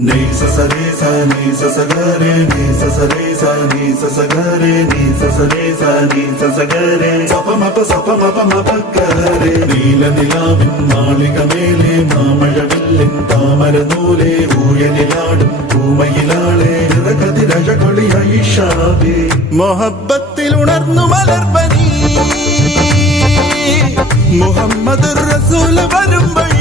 Ni sa sa re sa ni sa sa ga re ni sa sa re sa ni sa sa ga re ni sa sa re sa ni sa sa ga re sa pa ma pa ga re നീല നിലാവിൻ മാളികമേലെ മാമഴവില്ലിൻ താമരനൂലെ ഊയലിലാടും പൂമയിലാളെ നിറകതിരഴകൊളിയായി ഷാബി മൊഹബത്തിൽ ഉണർന്നു മലർവനി മുഹമ്മദ് റസൂൽ വരും വഴി